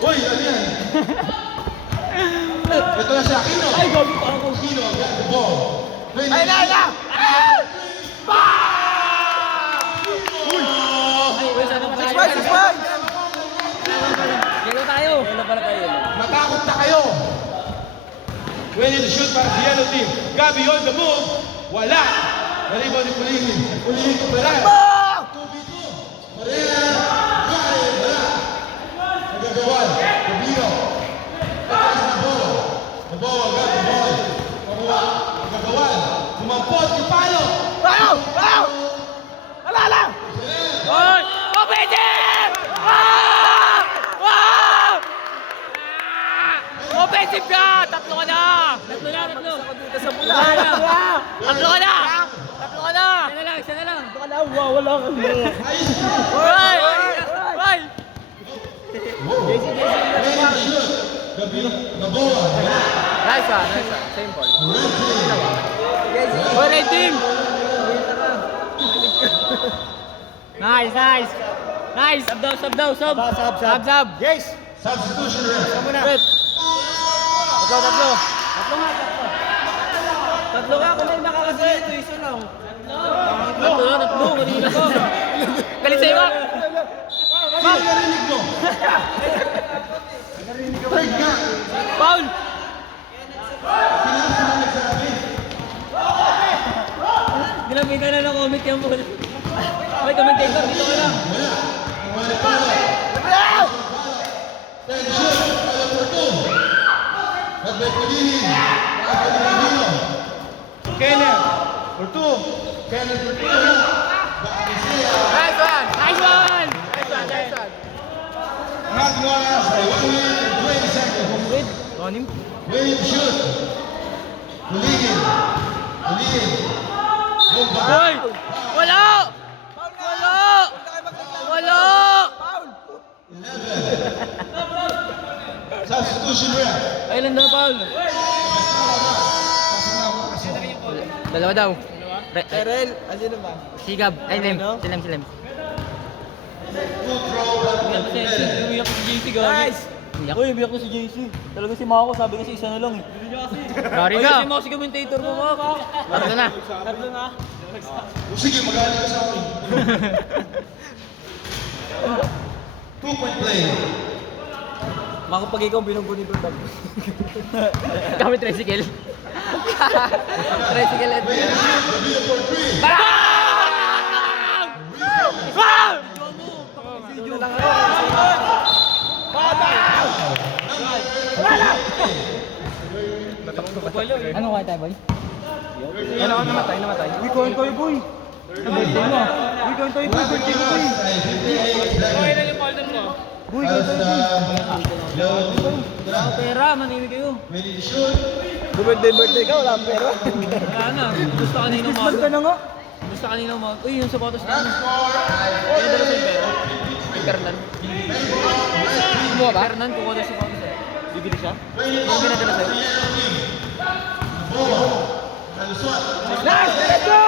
Uy, ano yan? Ito na si Aquino. Ay, gabi pa ako. Aquino, got the ball. Ay, na! Uy, sana matayo. 6 points! Yelo tayo. Yelo pala tayo. Matakot na kayo. Ready to shoot para sa yellow team. Gabi on the move. Wala. Naribaw ni Pulihin. Pulihin ko pala. 2v2. Maria. Gary. Wala. Nagagawan. Gabino. Pataas na bola. Nabawa. Gabi. Boy. Pamuha. Nagagawan. Kumampot. Kipalo. Wow! Wow! Wala lang! Oy! Offensive! Ah! Ah! Offensive ka! Tatlo ka na! Tatlo na! Tatlo ka na! Isa na lang! Baka lang! Wow! Wala ka na! Hoy! Hoy! Gabino. Nabawa. Nice one! Same ball. Hoy, red team! Nice! Sub daw! Sub! Yes! Substitution ref. Red! Tatlo! Tatlo ka! Kung may makakasaya ito, isa lang. Tatlo! Kanina ko! Galit sa'yo ka! Narinig mo. Third nga. Foul! Pinasa na nagsabi. Nilapitan na ng comment yung ball. Ay, commentator, dito ka lang. Wala. Wala pa. Third shoot. Pala for two. Nagbay Pulihin. Pagka ni Gabino. Kenneth. For two. Kenneth for two. Nice one! Ang ating oras ay 1 minute and 20 seconds. Tonim? Ready to shoot. Pulihin. Bomba. Hoy! Wala! Substitution ref. Kailan daw, Paul? Dalawa daw. Erel, ano ba? Sigab. Ay, Silem. Umiyak si JC, guys. Uy, umiyak na si JC. Talaga si Mako, sabi kasi isa na lang eh. Sorry ka. Ay, si Mako si commentator mo, Mako. Tatlo na. O sige, magaling ka sa akin. 2-point play. Mako, pag ikaw binunggo nito, kami tricycle. Tricycle at Gabino for 3. Ano kaya tayo, boy? Ano ka namatay? Uy, kain tayo, boy. Birthday mo. Uy, kain tayo, boy. Birthday mo, boy. Okay na yung folder mo. Boy, kain tayo, boy. Wala akong pera, manimig kayo. Ready to shoot. Birthday ka, wala ang pera. Wala na. Gusto kanina Christmas ka na nga. Gusto kanina umaga. Uy, yung sapatos na. Last score ay Kaya dala sa pera. Kay Fernan. Kumuha ba? Fernan, kukuha daw sa sapatos eh. Bibili siya? Yung pinadala sa'yo. Kalusot. Nice! Let's go!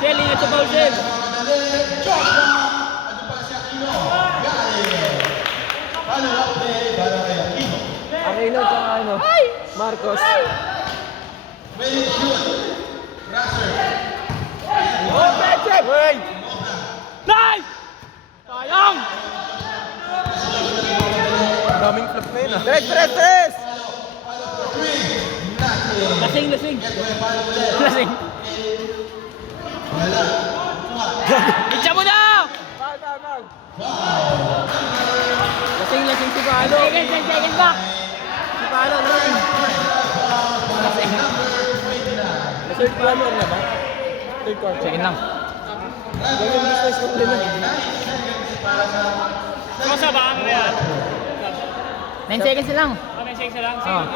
Shell, ingat sa foul, Shell. Ano pa si Aquino? Gary. Follow-up play para kay Aquino. Areno tsaka ano? Marcos. Ready to shoot. Brasser. Hey! Nice! Sayang! Daming flip na yun ah. Tres! Lasing! Lasing! Itcha mo na! Lasing si Palo. Second back! Si Palo, lasing. Third quarter na ba? Third quarter. Second lang. Gawin business ko din eh. Kung sa baka mo yan? 9 seconds lang. 9 seconds lang? Ah.